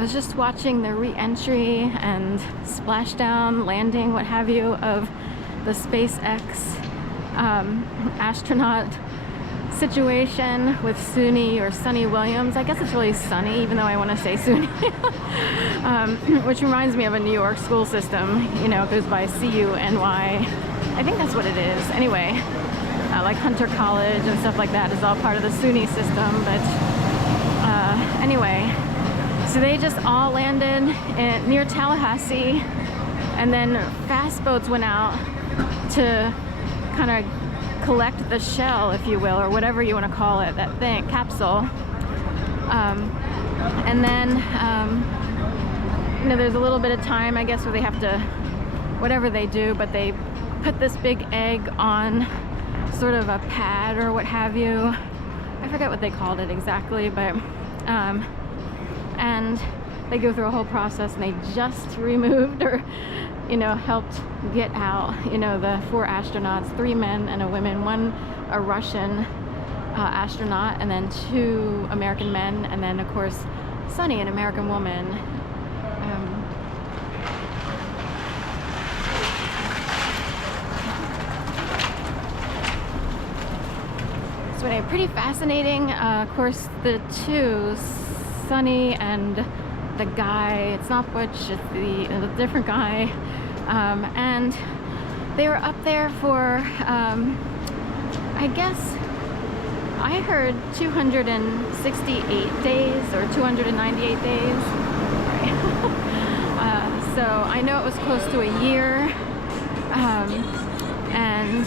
I was just watching the re-entry and splashdown, landing, what have you, of the SpaceX astronaut situation with Sunny Williams. I guess it's really Sunny, even though I want to say Suni. Which reminds me of a New York school system. You know, it goes by CUNY. I think that's what it is. Anyway, like Hunter College and stuff like that is all part of the SUNY system. But anyway, so they just all landed near Tallahassee, and then fast boats went out to kind of collect the shell, if you will, or whatever you want to call it, that thing, capsule. And then, you know, there's a little bit of time, I guess, where they have to, whatever they do, but they put this big egg on sort of a pad or what have you. I forget what they called it exactly, but, and they go through a whole process, and they just removed or, you know, helped get out, you know, the 4 astronauts, 3 men and a woman, 1 a Russian astronaut, and then 2 American men, and then of course Sunny, an American woman. So anyway, pretty fascinating. Of course, the 2, Sunny and the guy, it's not Butch, it's the different guy, and they were up there for I guess I heard 268 days or 298 days. So I know it was close to a year, and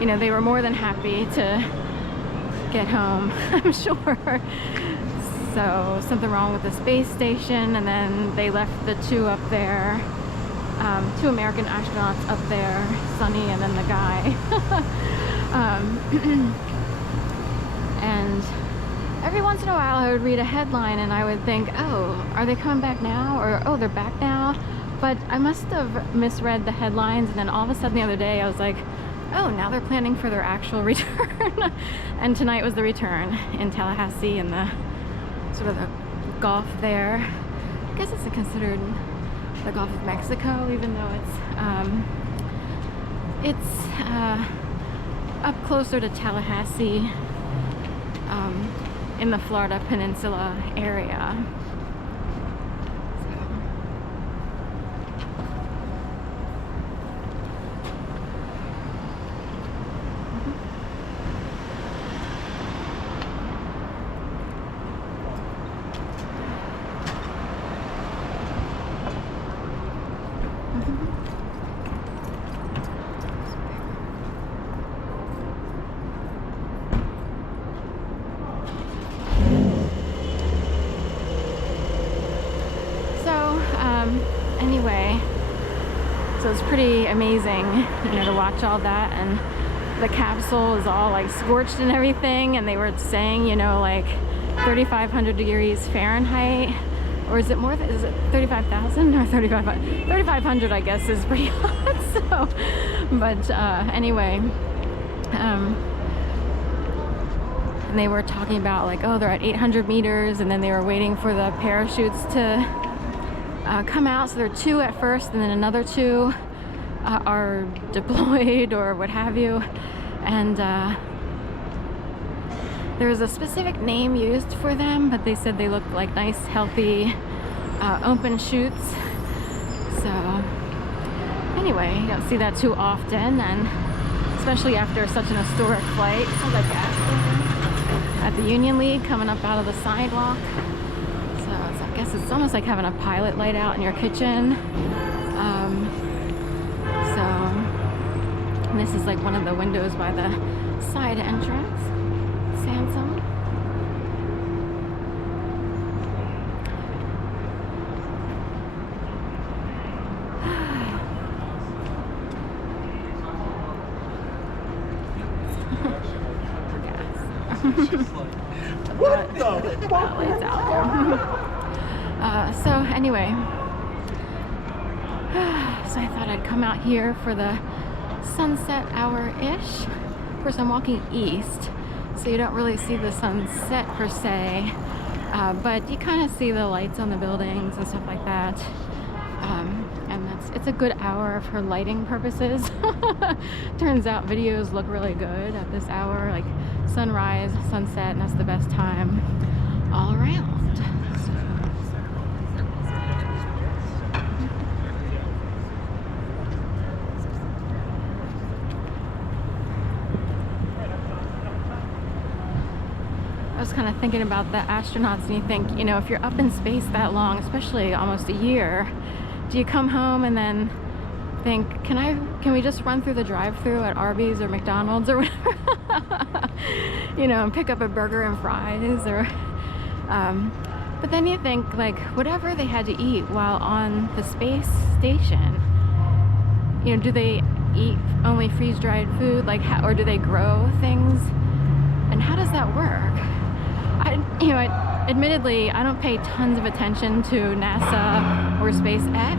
you know, they were more than happy to get home, I'm sure. So something wrong with the space station, and then they left the 2 up there, 2 American astronauts up there, Sunny and then the guy. And every once in a while I would read a headline and I would think, oh, are they coming back now? Or, oh, they're back now? But I must have misread the headlines, and then all of a sudden the other day I was like, oh, now they're planning for their actual return. And tonight was the return in Tallahassee, in the sort of the Gulf there. I guess it's considered the Gulf of Mexico, even though it's up closer to Tallahassee, in the Florida Peninsula area. Anyway, so it's pretty amazing, you know, to watch all that, and the capsule is all like scorched and everything, and they were saying, you know, like 3,500 degrees Fahrenheit, or is it more than, is it 35,000 or 3,500? 3,500, I guess, is pretty hot. So, but anyway, and they were talking about like, oh, they're at 800 meters, and then they were waiting for the parachutes to come out. So there are 2 at first, and then another 2 are deployed or what have you. And there was a specific name used for them, but they said they looked like nice, healthy, open chutes. So anyway, you don't see that too often, and especially after such an historic flight. How's that gas at the Union League coming up out of the sidewalk. So I guess it's almost like having a pilot light out in your kitchen. And this is like one of the windows by the side entrance. Sansom. For gas. What the fuck? Lights out there. So anyway, so I thought I'd come out here for the sunset hour-ish. Of course, I'm walking east, so you don't really see the sunset per se. But you kind of see the lights on the buildings and stuff like that. And it's a good hour for lighting purposes. Turns out videos look really good at this hour, like sunrise, sunset, and that's the best time all around. I was kind of thinking about the astronauts, and you think, you know, if you're up in space that long, especially almost a year, do you come home and then think, can we just run through the drive-thru at Arby's or McDonald's or whatever? You know, and pick up a burger and fries, or but then you think, like, whatever they had to eat while on the space station, you know, do they eat only freeze-dried food, like, or do they grow things, and how does that work? Admittedly, I don't pay tons of attention to NASA or SpaceX,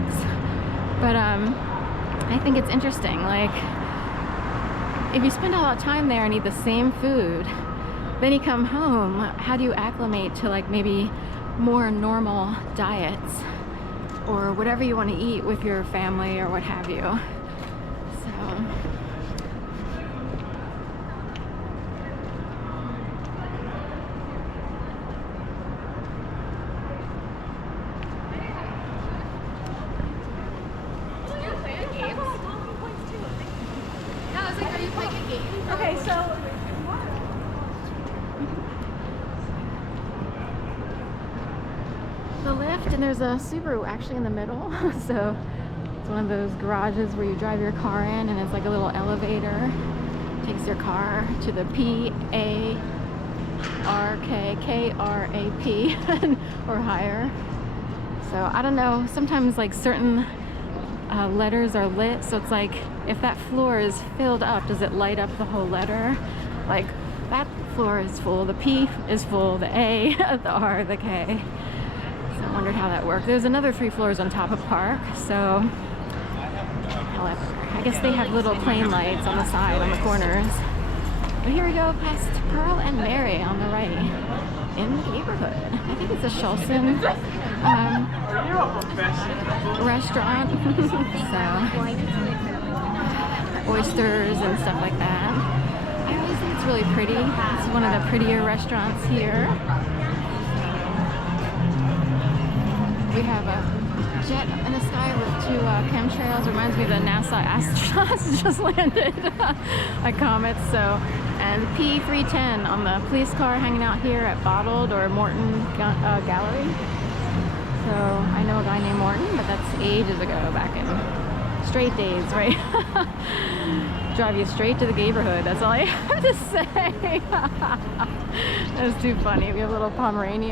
but I think it's interesting. Like, if you spend a lot of time there and eat the same food, then you come home, how do you acclimate to, like, maybe more normal diets or whatever you want to eat with your family or what have you? So Okay, so the lift, and there's a Subaru actually in the middle. So it's one of those garages where you drive your car in, and it's like a little elevator. Takes your car to the P-A-R-K-K-R-A-P or higher. So I don't know, sometimes like certain letters are lit, so it's like if that floor is filled up, does it light up the whole letter? Like, that floor is full, the P is full, the A, the R, the K. So I wondered how that worked. There's another 3 floors on top of Park, so I guess they have little plane lights on the side, on the corners. But here we go past Pearl and Mary on the right in the Gayborhood. I think it's a Shulson restaurant. So oysters and stuff like that. I always think it's really pretty. It's one of the prettier restaurants here. We have a jet in the sky with 2 chemtrails. Reminds me of the NASA astronauts just landed at Comet. So, and P310 on the police car hanging out here at Bottled or Morton Gallery. So I know a guy named Morton, but that's ages ago, back in straight days, right? Drive you straight to the Gayborhood. That's all I have to say. That's too funny. We have a little Pomeranian.